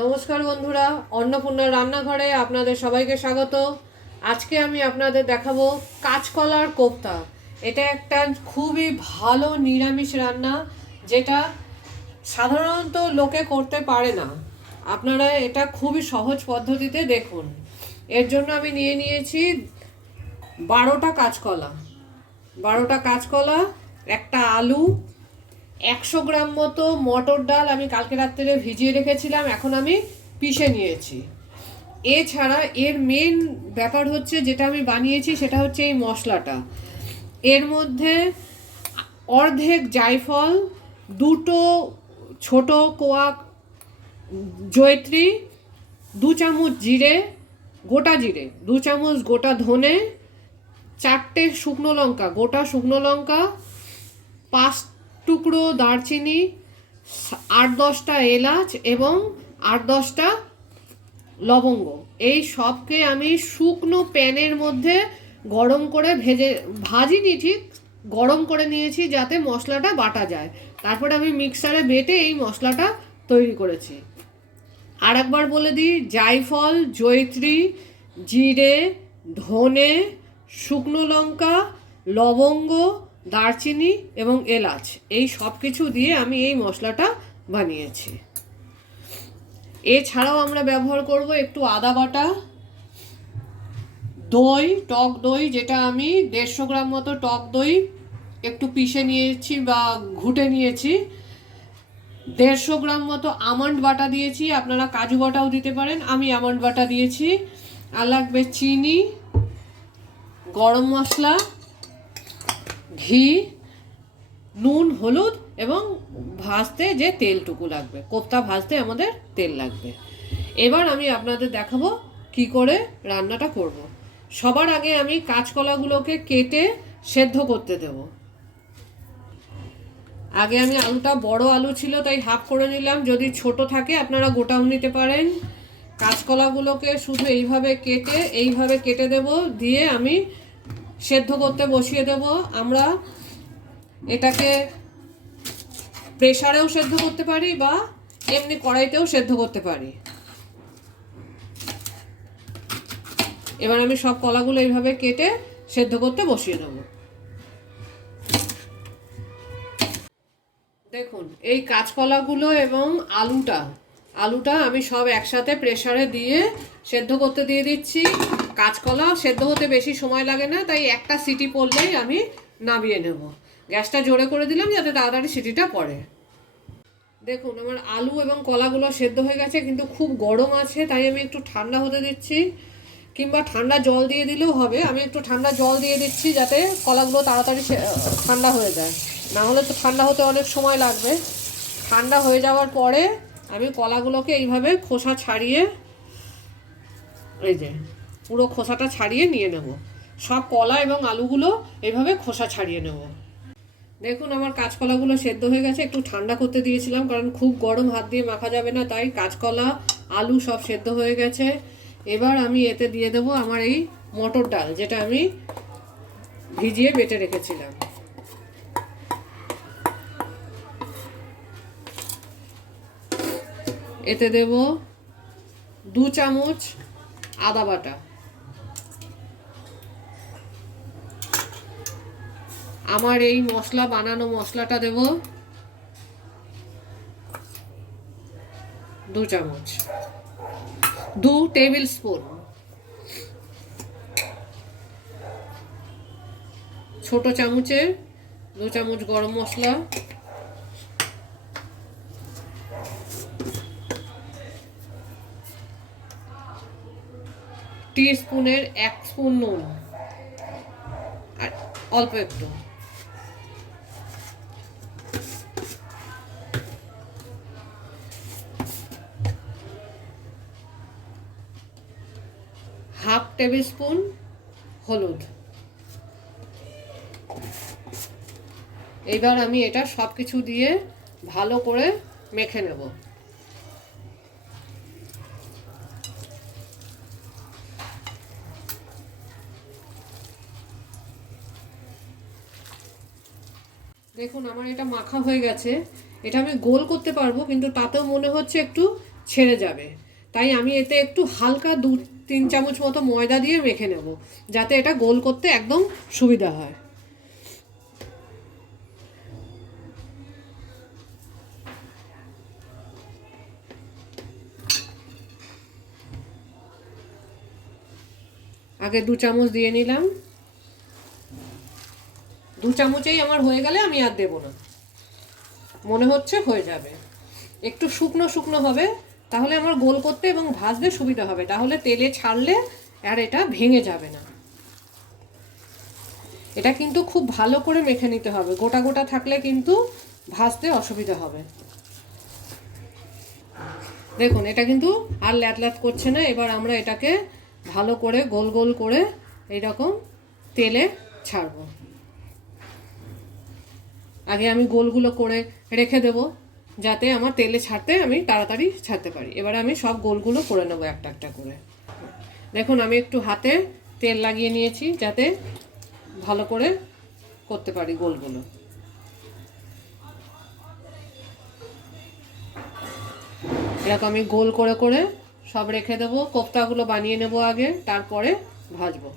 নমস্কার বন্ধুরা, অন্নপূর্ণার রান্নাঘরে আপনাদের সবাইকে স্বাগত। আজকে আমি আপনাদের দেখাবো কাঁচকলার কোফতা। এটা একটা খুবই ভালো নিরামিষ রান্না, যেটা সাধারণত লোকে করতে পারে না। আপনারা এটা খুবই সহজ পদ্ধতিতে দেখুন। এর জন্য আমি নিয়ে নিয়েছি 12টা কাঁচকলা, 12টা কাঁচকলা, একটা আলু, 100 গ্রাম মতো মটর ডাল আমি কালকে রাত্রে ভিজিয়ে রেখেছিলাম, এখন আমি পিষে নিয়েছি। এছাড়া এর মেন ব্যাপার হচ্ছে, যেটা আমি বানিয়েছি সেটা হচ্ছে এই মশলাটা। এর মধ্যে অর্ধেক জায়ফল, 2টো ছোট কোয়া জয়ত্রী, 2 চামচ জিরে, গোটা জিরে, 2 চামচ গোটা ধনে, 4টে শুকনো লঙ্কা, গোটা শুকনো লঙ্কা, 5 টুকরো দারচিনি, 8-10টা এলাচ এবং 8-10টা লবঙ্গ। এই সবকে আমি শুকনো প্যানের মধ্যে গরম করে ভাজিনি, ঠিক গরম করে নিয়েছি যাতে মশলাটা বাটা যায়। তারপরে আমি মিক্সারে বেটে এই মশলাটা তৈরি করেছি। আর একবার বলে দিই, জায়ফল, জয়ত্রী, জিরে, ধনে, শুকনো লঙ্কা, লবঙ্গ, দারচিনি এবং এলাচ, এই সব কিছু দিয়ে আমি এই মশলাটা বানিয়েছি। এছাড়াও আমরা ব্যবহার করব একটু আদা বাটা, দই, টক দই, যেটা আমি 150 গ্রাম মতো টক দই একটু পিষে নিয়েছি বা ঘুটে নিয়েছি, 150 গ্রাম মতো আমন্ড বাটা দিয়েছি, আপনারা কাজু বাটাও দিতে পারেন, আমি আমন্ড বাটা দিয়েছি। আর লাগবে চিনি, গরম মশলা, ঘি, নুন, হলুদ এবং ভাজতে যে তেলটুকু লাগবে, কোফতা ভাজতে আমাদের তেল লাগবে। এবার আমি আপনাদের দেখাবো কি করে রান্নাটা করব। সবার আগে আমি কাঁচকলাগুলোকে কেটে সেদ্ধ করতে দেব। আগে আমি আলুটা, বড় আলু ছিল তাই হাফ করে নিলাম, যদি ছোট থাকে আপনারা গোটাও নিতে পারেন। কাঁচকলাগুলোকে শুধু এইভাবে কেটে দেব, দিয়ে আমি সেদ্ধ করতে বসিয়ে দেব। আমরা এটাকে প্রেসারেও সেদ্ধ করতে পারি বা এমনি কড়াইতেও সেদ্ধ করতে পারি। এবার আমি সব কলাগুলো এইভাবে কেটে সেদ্ধ করতে বসিয়ে দেব। দেখুন, এই কাঁচকলাগুলো এবং আলুটা আমি সব একসাথে প্রেসারে দিয়ে সেদ্ধ করতে দিয়ে দিচ্ছি। কাঁচকলা সেদ্ধ হতে বেশি সময় লাগে না, তাই একটা সিটি পড়লেই আমি নামিয়ে নেব। গ্যাসটা জোরে করে দিলাম যাতে তাড়াতাড়ি সিটিটা পড়ে। দেখুন, আমার আলু এবং কলাগুলো সেদ্ধ হয়ে গেছে, কিন্তু খুব গরম আছে, তাই আমি একটু ঠান্ডা হতে দিচ্ছি, কিংবা ঠান্ডা জল দিয়ে দিলেও হবে। আমি একটু ঠান্ডা জল দিয়ে দিচ্ছি যাতে কলাগুলো তাড়াতাড়ি ঠান্ডা হয়ে যায়, না হলে তো ঠান্ডা হতে অনেক সময় লাগবে। ঠান্ডা হয়ে যাওয়ার পরে আমি কলাগুলোকে এইভাবে খোসা ছাড়িয়ে, এই যে পুরো খোসাটা ছাড়িয়ে নিয়ে নেব। সব কলা এবং আলুগুলো এইভাবে খোসা ছাড়িয়ে নেব। দেখুন, আমার কাঁচকলাগুলো সেদ্ধ হয়ে গেছে, একটু ঠান্ডা করতে দিয়েছিলাম কারণ খুব গরম, হাত দিয়ে মাখা যাবে না, তাই কাঁচকলা, আলু সব সেদ্ধ হয়ে গেছে। এবার আমি এতে দিয়ে দেব আমার এই মটর ডাল, যেটা আমি ভিজিয়ে বেটে রেখেছিলাম। এতে দেব 2 চামচ আদা বাটা, আমার এই বানানো মশলাটা দেব 2 চামচ, 2 টেবিল স্পুন ছোট চামচে 2 চামচ গরম মশলা, টিস্পুনের 1 স্পুন নুন, আর অল্প একটু হাফ টেবিল স্পুন হলুদ। এবার আমি এটা সব কিছু দিয়ে ভালো করে মেখে নেব। দেখুন, আমার এটা মাখা হয়ে গেছে। এটা আমি গোল করতে পারবো, কিন্তু তাতেও মনে হচ্ছে একটু ছেড়ে যাবে। তাই আমি এতে একটু হালকা 2-3 চামচ মতো ময়দা দিয়ে মেখে নেব, যাতে এটা গোল করতে একদম সুবিধা হয়। আগে 2 চামচ দিয়ে নিলাম। 2 চামচেই আমার হয়ে গেলে আমি আর দেবো না, মনে হচ্ছে হয়ে যাবে। একটু শুকনো শুকনো হবে, তাহলে আমার গোল করতে এবং ভাজতে সুবিধা হবে, তাহলে তেলে ছাড়লে আর এটা ভেঙে যাবে না। এটা কিন্তু খুব ভালো করে মেখে নিতে হবে, গোটা গোটা থাকলে কিন্তু ভাজতে অসুবিধা হবে। দেখুন এটা কিন্তু আর ল্যাট ল্যাট করছে না। এবার আমরা এটাকে ভালো করে গোল গোল করে এইরকম তেলে ছাড়বো। আগে আমি গোলগুলো করে রেখে দেব, যাতে আমার তেলে ছাড়তে আমি তাড়াতাড়ি ছাড়তে পারি। এবারে আমি সব গোলগুলো করে নেবো একটা একটা করে। দেখুন আমি একটু হাতে তেল লাগিয়ে নিয়েছি, যাতে ভালো করে করতে পারি গোলগুলো। এরকম আমি গোল করে করে সব রেখে দেবো। কোফতাগুলো বানিয়ে নেব আগে, তারপরে ভাজবো।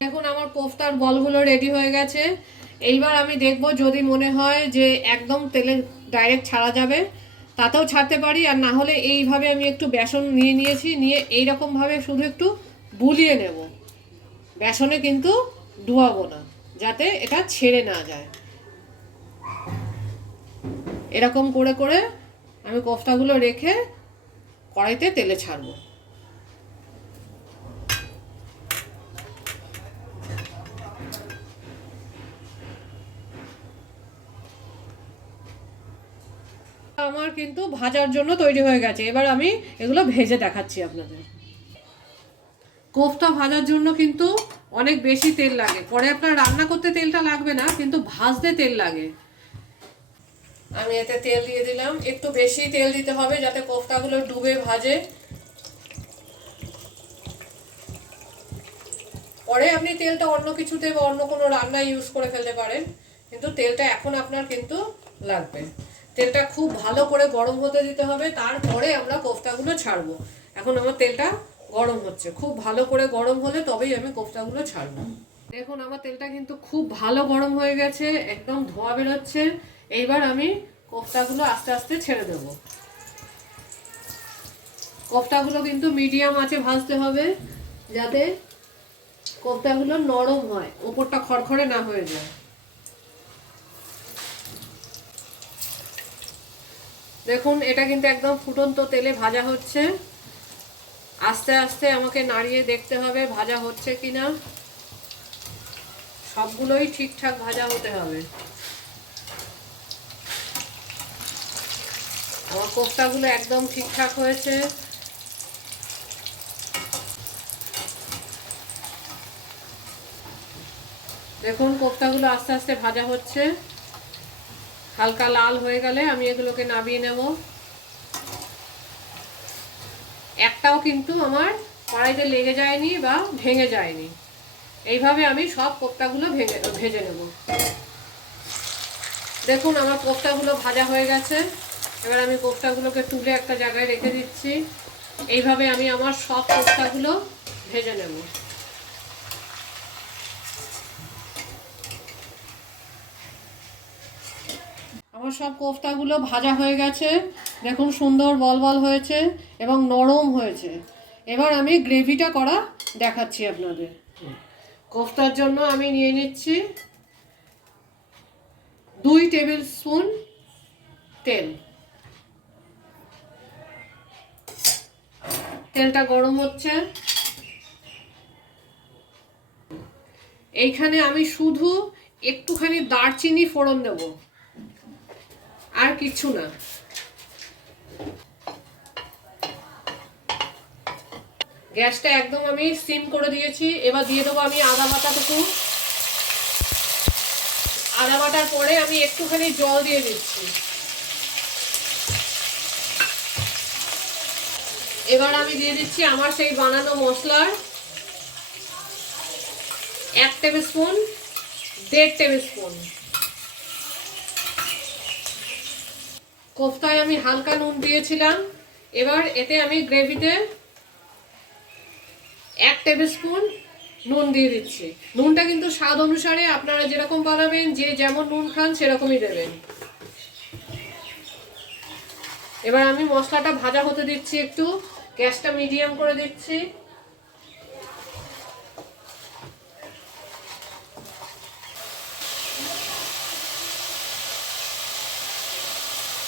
দেখুন আমার কোফতার বলগুলো রেডি হয়ে গেছে। এইবার আমি দেখব, যদি মনে হয় যে একদম তেলে ডাইরেক্ট ছাড়া যাবে তাতেও ছাড়তে পারি, আর না হলে এইভাবে আমি একটু বেসন নিয়েছি, নিয়ে এইরকমভাবে শুধু একটু বুলিয়ে নেব। বেসনে কিন্তু ডুবাবো না, যাতে এটা ছেড়ে না যায়। এরকম করে করে আমি কোফতাগুলো রেখে কড়াইতে তেলে ছাড়বো। আমার কিন্তু ভাজার জন্য তৈরি হয়ে গেছে। এবার আমি এগুলো ভেজে দেখাচ্ছি আপনাদের। কোফতা ভাজার জন্য কিন্তু অনেক বেশি তেল লাগে, পরে আপনার রান্না করতে তেলটা লাগবে না, কিন্তু ভাজতে তেল লাগে। আমি এতে তেল দিয়ে দিলাম, একটু বেশি তেল দিতে হবে যাতে কোফতাগুলো ডুবে ভাজে। পরে আপনি তেলটা অন্য কিছুতে বা অন্য কোনো রান্নায় ইউজ করে ফেলতে পারেন, কিন্তু তেলটা এখন আপনার কিন্তু লাগবে। তেলটা খুব ভালো করে গরম হতে দিতে হবে, তারপরে আমরা কোফতাগুলো ছাড়বো। এখন আমার তেলটা গরম হচ্ছে, খুব ভালো করে গরম হলে তবেই আমি কোফতাগুলো ছাড়বো। দেখুন আমার তেলটা কিন্তু খুব ভালো গরম হয়ে গেছে, একদম ধোঁয়া বেরোচ্ছে। এইবার আমি কোফতাগুলো আস্তে আস্তে ছেড়ে দেবো। কোফতাগুলো কিন্তু মিডিয়াম আঁচে ভাজতে হবে, যাতে কোফতাগুলো নরম হয়, উপরটা খড়খড়ে না হয়ে যায়। দেখুন এটা কিন্তু একদম ফুটন্ত তেলে ভাজা হচ্ছে। আস্তে আস্তে আমাকে নাড়িয়ে দেখতে হবে ভাজা হচ্ছে কিনা। সবগুলোই ঠিকঠাক ভাজা হতে হবে। আমার কোফতাগুলো একদম ঠিকঠাক হয়েছে। দেখুন কোফতাগুলো আস্তে আস্তে ভাজা হচ্ছে, হালকা লাল হয়ে গেলে আমি এগুলোকে নামিয়ে নেব। একটাও কিন্তু আমার কড়াইতে লেগে যায়নি বা ভেঙে যায়নি। এইভাবে আমি সব কোফতাগুলো ভেজে নেব। দেখুন আমার কোফতাগুলো ভাজা হয়ে গেছে। এবার আমি কোফতাগুলোকে তুলে একটা জায়গায় রেখে দিচ্ছি। এইভাবে আমি আমার সব কোফতাগুলো ভেজে নেব। আমার সব কোফতাগুলো ভাজা হয়ে গেছে। দেখুন সুন্দর বল বল হয়েছে এবং নরম হয়েছে। এবার আমি গ্রেভিটা করা দেখাচ্ছি আপনাদের। কোফতার জন্য আমি নিয়ে নিচ্ছি 2 টেবিল স্পুন তেল। তেলটা গরম হচ্ছে। এইখানে আমি শুধু একটুখানি দারচিনি ফোড়ন দেব, আর কিছু না। গ্যাসটা একদম আমি সিম করে দিয়েছি। এবার দিয়ে দেবো আমি আদা বাটাটুকু। আদা বাটার পরে আমি একটুখানি জল দিয়ে দিচ্ছি। এবার আমি দিয়ে দিচ্ছি আমার সেই বানানো মশলার 1 টেবিল স্পুন, 1.5 টেবিল স্পুন। কোফতায় আমি হালকা নুন দিয়েছিলাম। এবার এতে আমি গ্রেভিতে 1 টেবিল স্পুন নুন দিয়ে দিচ্ছি। নুনটা কিন্তু স্বাদ অনুসারে আপনারা যেরকম বানাবেন, যে যেমন নুন খান সেরকমই দেবেন। এবার আমি মশলাটা ভাজা হতে দিচ্ছি, একটু গ্যাসটা মিডিয়াম করে দিচ্ছি।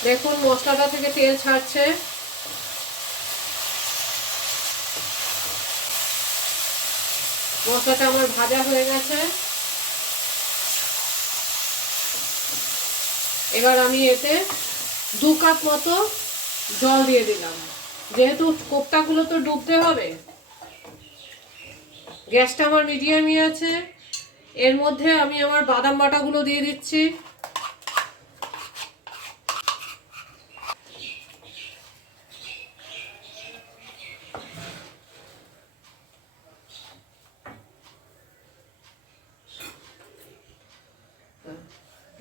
দেখুন মশলাটা থেকে তেল ছাড়ছে। মশলাটা আমার ভাজা হয়ে গেছে। এবার আমি এতে 2 কাপ মতো জল দিয়ে দিলাম, যেহেতু কোফতাগুলো তো ডুবতে হবে। গ্যাসটা আমার মিডিয়ামই আছে। এর মধ্যে আমি আমার বাদাম বাটাগুলো দিয়ে দিচ্ছি।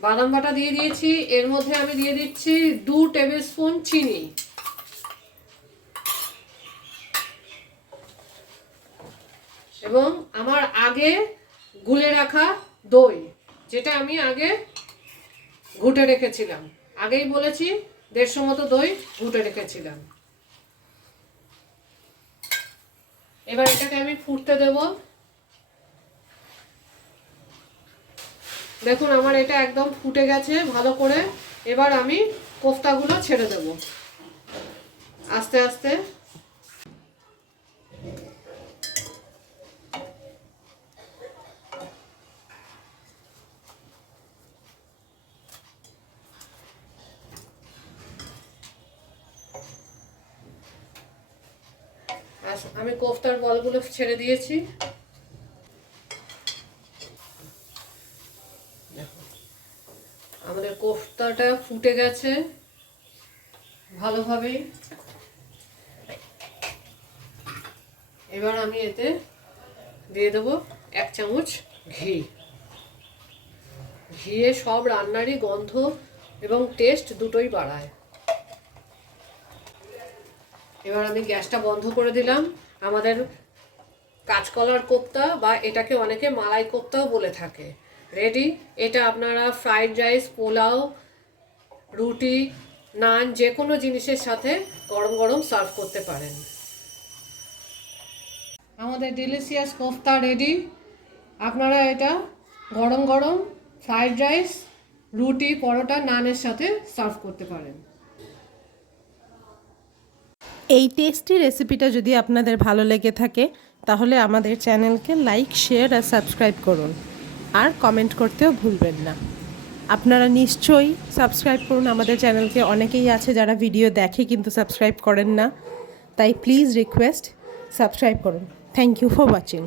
বাদাম বাটা দিয়ে দিয়েছি। এর মধ্যে আমি দিয়ে দিচ্ছি 2 টেবিল স্পুন চিনি। এবং আমার আগে গুলে রাখা দই, যেটা আমি আগে ঘুটে রেখেছিলাম। আগেই বলেছি 150 মতো দই ঘুটে রেখেছিলাম। এবার এটাকে আমি ফুটতে দেব। দেখুন আমার এটা একদম ফুটে গেছে ভালো করে। এবার আমি কোফতাগুলো ছেড়ে দেব আস্তে আস্তে। আমি কোফতার বলগুলো ছেড়ে দিয়েছি। আমাদের কোফতাটা ফুটে গেছে ভালোভাবে। এবার আমি এতে দিয়ে দেবো 1 চামচ ঘি। ঘিয়ে সব রান্নারই গন্ধ এবং টেস্ট দুটোই বাড়ায়। এবার আমি গ্যাসটা বন্ধ করে দিলাম। আমাদের কাঁচকলার কোফতা, বা এটাকে অনেকে মালাই কোফতাও বলে থাকে, রেডি। এটা আপনারা ফ্রাইড রাইস, পোলাও, রুটি, নান যে কোনো জিনিসের সাথে গরম গরম সার্ভ করতে পারেন। আমাদের ডিলিশিয়াস কোফতা রেডি। আপনারা এটা গরম গরম ফ্রাইড রাইস, রুটি, পরোটা, নানের সাথে সার্ভ করতে পারেন। এই টেস্টি রেসিপিটা যদি আপনাদের ভালো লেগে থাকে তাহলে আমাদের চ্যানেলকে লাইক, শেয়ার আর সাবস্ক্রাইব করুন। আর কমেন্ট করতেও ভুলবেন না। আপনারা নিশ্চয়ই সাবস্ক্রাইব করুন আমাদের চ্যানেলকে। অনেকেই আছে যারা ভিডিও দেখে কিন্তু সাবস্ক্রাইব করেন না, তাই প্লিজ রিকোয়েস্ট সাবস্ক্রাইব করুন। Thank you for watching.